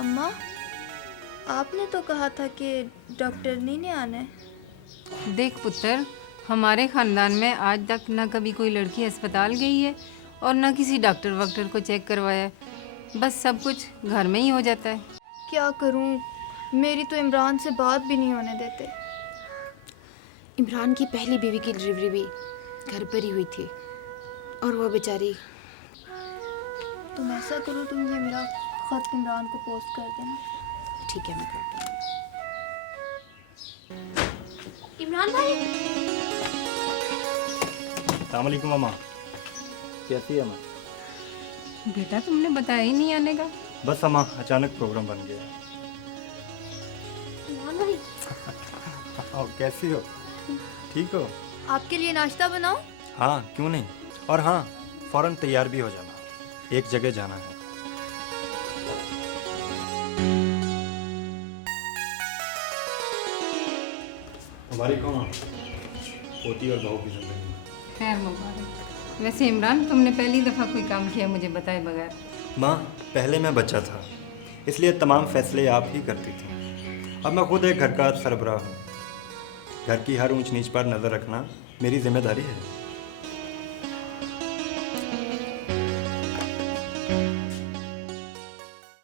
अम्मा, आपने तो कहा था कि डॉक्टरनी ने आना है। देख पुत्र, हमारे ख़ानदान में आज तक ना कभी कोई लड़की अस्पताल गई है और ना किसी डॉक्टर वॉक्टर को चेक करवाया है। बस सब कुछ घर में ही हो जाता है। क्या करूं, मेरी तो इमरान से बात भी नहीं होने देते। इमरान की पहली बीवी की डिलीवरी भी घर पर ही हुई थी और वो बेचारी। तुम ऐसा करो, तुम ये मेरा ख़त इमरान को पोस्ट कर देना। ठीक है, मैं कर दूँगी। इमरान भाई, अस्सलाम वालेकुम मामा। कैसी है माँ? बेटा तुमने बताया ही नहीं आने का। बस अम्मा, अचानक प्रोग्राम बन गया। इमरान भाई, और कैसी हो? ठीक हो? आपके लिए नाश्ता बनाऊं? हाँ, क्यों नहीं। और हाँ, फ़ौरन तैयार भी हो जाना, एक जगह जाना है। हमारी कौन पोती और बहू की जिंदगी। खैर मुबारक। वैसे इमरान, तुमने पहली दफ़ा कोई काम किया मुझे बताए बगैर। माँ, पहले मैं बच्चा था, इसलिए तमाम फैसले आप ही करती थी। अब मैं खुद एक घर का सरबराह हूँ। घर की हर ऊंच नीच पर नज़र रखना मेरी जिम्मेदारी है।